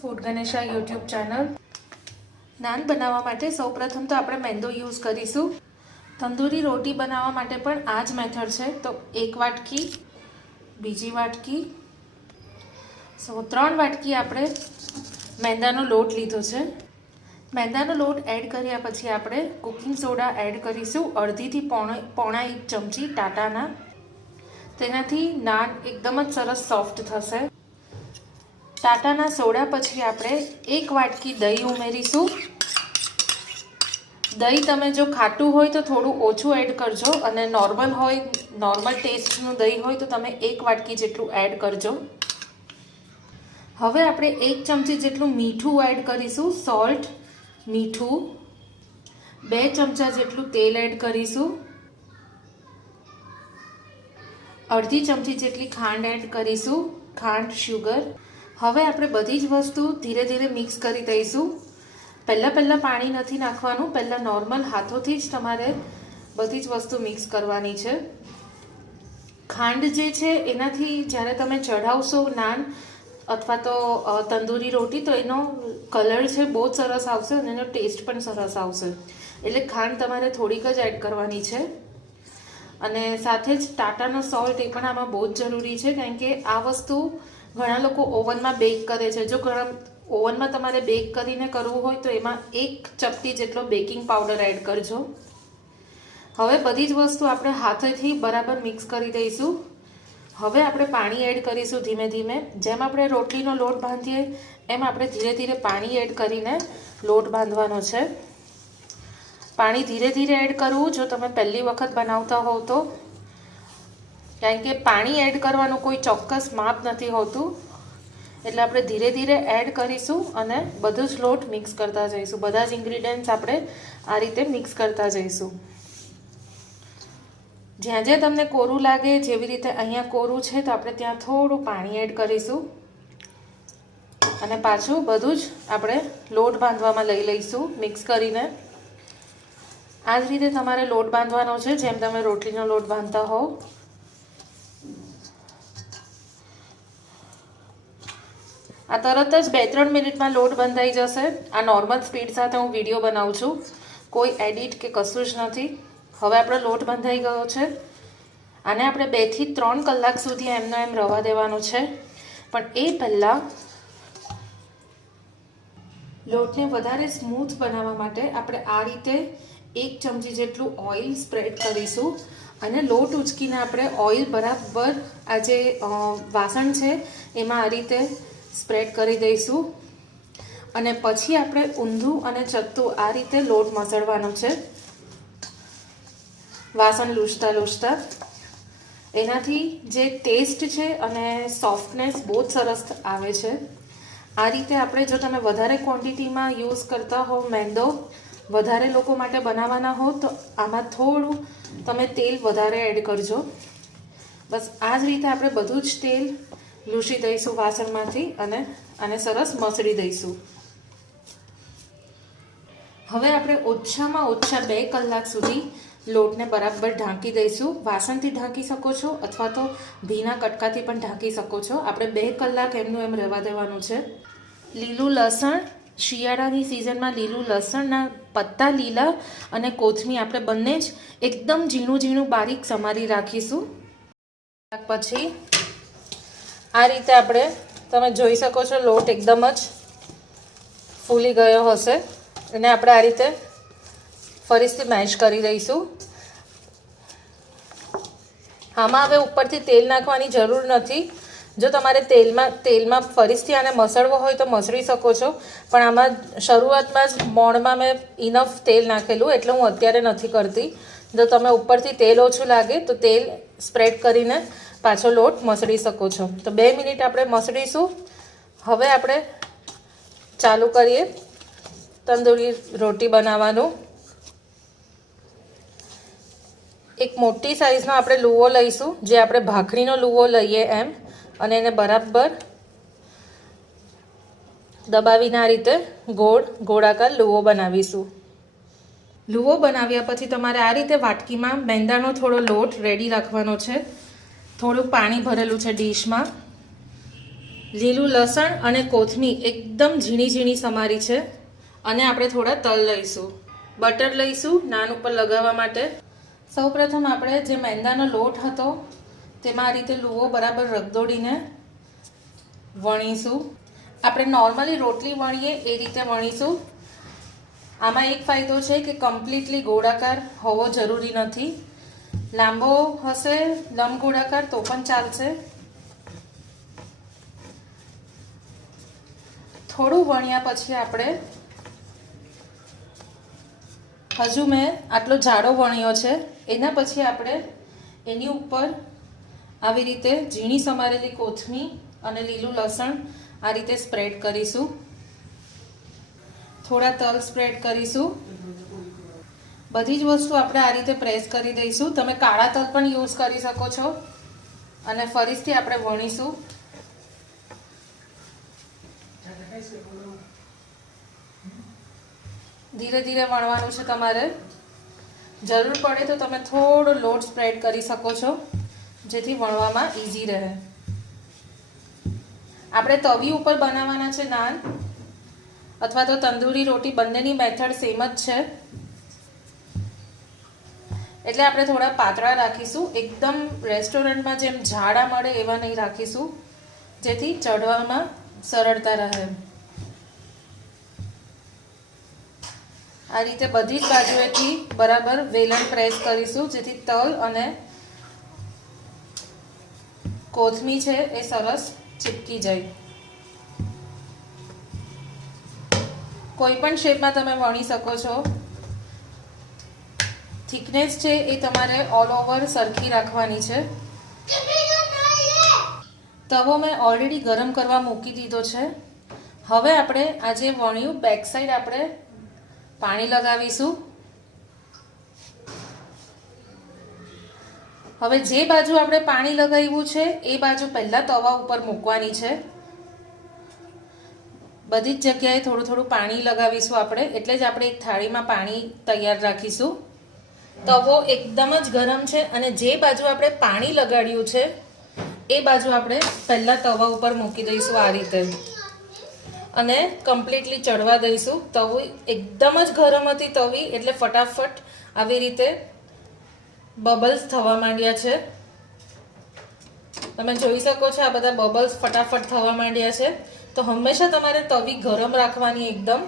Food Ganesha YouTube channel. Naan બનાવવા માટે સૌપ્રથમ તો આપણે મેંદો યુઝ કરીશું. તંદૂરી રોટી બનાવવા માટે પણ આ જ મેથડ છે. તો 1 વાટકી, બીજી વાટકી, 3 વાટકી આપણે મેંદાનો લોટ લીધો છે. મેંદાનો લોટ એડ કર્યા પછી આપણે કુકિંગ સોડા એડ કરીશું, અડધીથી પોણા 1 ચમચી ટાટાના. તેનાથી નાન એકદમ જ સરસ સોફ્ટ થશે. ટાટાના સોડા પછી આપણે 1 વાટકી દહીં ઉમેરીશું. દહીં તમે જો ખાટું હોય તો થોડું ઓછું એડ કરજો, અને નોર્મલ ટેસ્ટનું દહીં હોય તો તમે 1 વાટકી જેટલું એડ કરજો. હવે આપણે 1 ચમચી જેટલું મીઠું એડ કરીશું, સોલ્ટ, મીઠું. 2 ચમચા જેટલું તેલ એડ કરીશું. અડધી ચમચી જેટલી ખાંડ એડ કરીશું, ખાંડ, શુગર. હવે આપણે બધી જ વસ્તુ ધીરે ધીરે મિક્સ કરી દઈશું. પહેલાં પાણી નથી નાખવાનું, પહેલાં નોર્મલ હાથોથી જ તમારે બધી જ વસ્તુ મિક્સ કરવાની છે. ખાંડ જે છે એનાથી જ્યારે તમે ચઢાવશો નાન અથવા તો તંદૂરી રોટી, તો એનો કલર છે બહુ જ સરસ આવશે અને એનો ટેસ્ટ પણ સરસ આવશે. એટલે ખાંડ તમારે થોડીક જ એડ કરવાની છે. અને સાથે જ ટાટાનો સોલ્ટ એ પણ આમાં બહુ જ જરૂરી છે, કારણ કે આ વસ્તુ ઘણા લોકો ઓવનમાં બેક કરે છે. જો ઓવનમાં તમારે બેક કરીને કરવું હોય તો એમાં 1 ચપટી જેટલો બેકિંગ પાવડર એડ કરજો. હવે બધી જ વસ્તુ આપણે હાથેથી બરાબર મિક્સ કરી દઈશું. હવે આપણે પાણી એડ કરીશું ધીમે ધીમે. જેમ આપણે રોટલીનો લોટ બાંધીએ એમ આપણે ધીરે ધીરે પાણી એડ કરીને લોટ બાંધવાનો છે. પાણી ધીરે ધીરે એડ કરવું જો તમે પહેલી વખત બનાવતા હોવ તો, કારણ કે પાણી એડ કરવાનું કોઈ ચોક્કસ માપ નથી હોતું. એટલે આપણે ધીરે ધીરે એડ કરીશું અને બધું જ લોટ મિક્સ કરતા જઈશું. બધા જ ઇન્ગ્રીડિયન્ટ્સ આપણે આ રીતે મિક્સ કરતા જઈશું. જ્યાં જ્યાં તમને કોરું લાગે, જેવી રીતે અહીંયા કોરું છે તો આપણે ત્યાં થોડું પાણી એડ કરીશું અને પાછું બધું જ આપણે લોટ બાંધવામાં લઈ લઈશું મિક્સ કરીને. આ જ રીતે તમારે લોટ બાંધવાનો છે જેમ તમે રોટલીનો લોટ બાંધતા હોવ. આ તરત જ 2-3 મિનિટમાં લોટ બંધાઈ જશે. આ નોર્મલ સ્પીડ સાથે હું વિડીયો બનાવું છું, કોઈ એડિટ કે કશું જ નથી. હવે આપણો લોટ બંધાઈ ગયો છે. આને આપણે 2 થી 3 કલાક સુધી એમનો એમ રવા દેવાનો છે. પણ એ પહેલાં લોટને વધારે સ્મૂથ બનાવવા માટે આપણે આ રીતે 1 ચમચી જેટલું ઓઇલ સ્પ્રેડ કરીશું અને લોટ ઉચકીને આપણે ઓઇલ બરાબર આ જે વાસણ છે એમાં આ રીતે સ્પ્રેડ કરી દઈશું. અને પછી આપણે ઊંધું અને ચત્તું આ રીતે લોટ મસળવાનો છે, વાસણ લૂછતા. એનાથી જે ટેસ્ટ છે અને સોફ્ટનેસ બહુ જ સરસ આવે છે. આ રીતે આપણે જો તમે વધારે ક્વોન્ટિટીમાં યુઝ કરતા હો, મેંદો વધારે લોકો માટે બનાવવાના હો, તો આમાં થોડું તમે તેલ વધારે એડ કરજો. બસ આ જ રીતે આપણે બધું જ તેલ લૂછી દઈશું વાસણમાંથી અને આને સરસ મસળી દઈશું. હવે આપણે ઓછામાં ઓછા 2 કલાક સુધી લોટને બરાબર ઢાંકી દઈશું. વાસણથી ઢાંકી શકો છો અથવા તો ભીના કટકાથી પણ ઢાંકી શકો છો. આપણે 2 કલાક એમનું એમ રહેવા દેવાનું છે. લીલું લસણ, શિયાળાની સિઝનમાં લીલું લસણના પત્તા લીલા અને કોથમીર આપણે બંને જ એકદમ ઝીણું ઝીણું બારીક સમારી રાખીશું. પછી આ રીતે આપણે તમે જોઈ શકો છો લોટ એકદમ જ ફૂલી ગયો હશે અને આપણે આ રીતે ફરીથી મેશ કરી દઈશું. આમાં હવે ઉપરથી તેલ નાખવાની જરૂર નથી. જો તમારે તેલમાં ફરીથી આને મસળવો હોય તો મસળી શકો છો, પણ આમાં શરૂઆતમાં જ મોણમાં મેં ઇનફ તેલ નાખેલું એટલે હું અત્યારે નથી કરતી. જો તમે ઉપરથી તેલ ઓછું લાગે તો તેલ સ્પ્રેડ કરીને પાછો લોટ મસળી શકો છો. તો 2 મિનિટ આપણે મસળીશું. હવે આપણે ચાલુ કરીએ તંદૂરી રોટી બનાવવાનું. એક મોટી સાઈઝનો આપણે લુવો લઈશું, જે આપણે ભાખરીનો લુવો લઈએ એમ, અને એને બરાબર દબાવીને આ રીતે ગોળાકાર લુવો બનાવીશું. લુવો બનાવ્યા પછી તમારે આ રીતે વાટકીમાં મેંદાનો થોડો લોટ રેડી રાખવાનો છે. થોડું પાણી ભરેલું છે ડીશમાં. લીલું લસણ અને કોથમીર એકદમ ઝીણી ઝીણી સમારી છે. અને આપણે થોડા તલ લઈશું. બટર લઈશું નાન ઉપર લગાવવા માટે. સૌપ્રથમ આપણે જે મેંદાનો લોટ હતો તેમાં આ રીતે લુઓ બરાબર રગદોડીને વણીશું. આપણે નોર્મલી રોટલી વણીએ એ રીતે વણીશું. આમાં એક ફાયદો છે કે કમ્પ્લીટલી ગોળાકાર હોવો જરૂરી નથી. લાંબો હશે લંબગોળાકાર તો પણ ચાલશે. થોડું વણ્યા પછી આપણે હજુ મેં આટલો જાડો વણ્યો છે. એના પછી આપણે એની ઉપર આવી રીતે ઝીણી સમારેલી કોથમીર અને લીલું લસણ આ રીતે સ્પ્રેડ કરીશું. થોડા તલ સ્પ્રેડ કરીશું. બધી જ વસ્તુ આપણે આ રીતે પ્રેસ કરી દઈશું. તમે કાળા તલ પણ યુઝ કરી શકો છો. અને ફરીથી આપણે વણીશું. ધીરે ધીરે વણવાનું છે તમારે. જરૂર પડે તો તમે થોડો લોટ સ્પ્રેડ કરી શકો છો જેથી વણવામાં ઇઝી રહે. આપણે તવી ઉપર બનાવવાના છે નાન અથવા તો તંદૂરી રોટી. બંનેની મેથડ સેમ જ છે. એટલે આપણે થોડા પાતળા રાખીશું. એકદમ રેસ્ટોરન્ટમાં જેમ જાડા મળે એવા નહીં રાખીશું જેથી ચઢવામાં સરળતા રહે. આ રીતે બધી જ બાજુએથી બરાબર વેલણ પ્રેસ કરીશું જેથી તલ અને કોથમીર છે એ સરસ ચીપકી જાય. કોઈ પણ શેપમાં તમે વણી શકો છો. થિકનેસ છે એ તમારે ઓલ ઓવર સરખી રાખવાની છે. તવો મેં ઓલરેડી ગરમ કરવા મૂકી દીધો છે. હવે આપણે આ જે વણ્યું બેક સાઈડ આપણે પાણી લગાવીશું. હવે જે બાજુ આપણે પાણી લગાવ્યું છે એ બાજુ પહેલા તવા ઉપર મૂકવાની છે. બધી જ જગ્યાએ થોડું થોડું પાણી લગાવીશું આપણે. એટલે જ આપણે એક થાળીમાં પાણી તૈયાર રાખીશું. તવો એકદમ જ ગરમ છે અને જે બાજુ આપણે પાણી લગાડ્યું છે એ બાજુ આપણે પહેલા તવા ઉપર મૂકી દઈશું આ રીતે અને કમ્પ્લીટલી ચડવા દઈશું. તવી એકદમ જ ગરમ હતી તવી એટલે ફટાફટ આવી રીતે બબલ્સ થવા માંડ્યા છે. તમે જોઈ શકો છો આ બધા બબલ્સ ફટાફટ થવા માંડ્યા છે. તો હંમેશા તમારે તવી ગરમ રાખવાની એકદમ.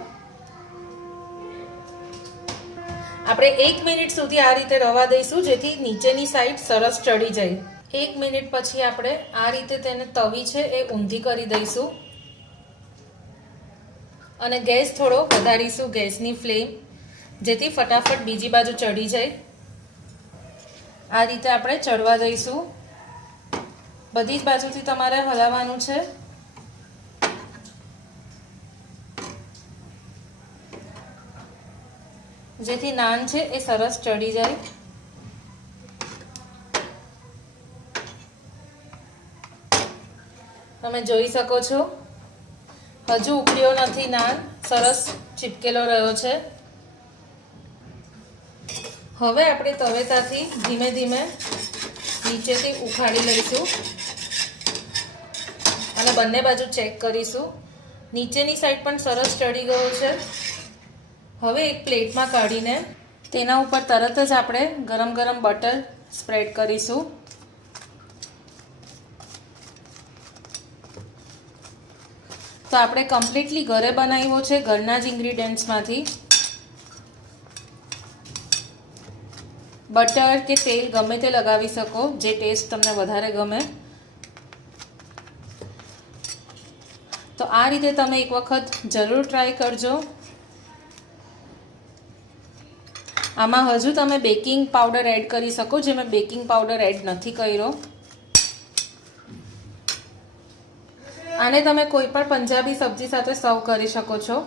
આપણે 1 મિનિટ સુધી આ રીતે રવા દઈશું જેથી નીચેની સાઈડ સરસ ચડી જાય. 1 મિનિટ પછી આપણે આ રીતે તેને તવી છે એ ઊંધી કરી દઈશું અને ગેસ થોડો વધારીશું ગેસની ફ્લેમ જેથી ફટાફટ બીજી બાજુ ચડી જાય. આ રીતે આપણે ચડવા દઈશું. બધી જ બાજુથી તમારે હલાવવાનું છે. જેથી નાન છે એ સરસ ચડી જાય. તમે જોઈ શકો છો હજુ ઉકળ્યો નથી નાન. સરસ ચીપકેલો રહ્યો છે. હવે આપણે તવેતાથી ધીમે ધીમે નીચેથી ઉખાડી લઈશું અને બંને બાજુ ચેક કરીશું. નીચેની સાઈડ પણ સરસ ચડી ગયો છે. હવે એક પ્લેટમાં કાઢીને તેના ઉપર તરત જ આપણે ગરમ ગરમ બટર સ્પ્રેડ કરીશું. તો આપણે કમ્પ્લીટલી ઘરે બનાવ્યો છે ઘરના જ ઇન્ગ્રીડિયન્ટ્સમાંથી. બટર કે તેલ ગમે તે લગાવી શકો જે ટેસ્ટ તમને વધારે ગમે. તો આ રીતે તમે એક વખત જરૂર ટ્રાય કરજો. આમાં હજુ તમે બેકિંગ પાવડર એડ કરી શકો જે મેં બેકિંગ પાવડર એડ નથી કર્યો. આને તમે કોઈ પણ પંજાબી સબ્જી સાથે સર્વ કરી શકો છો.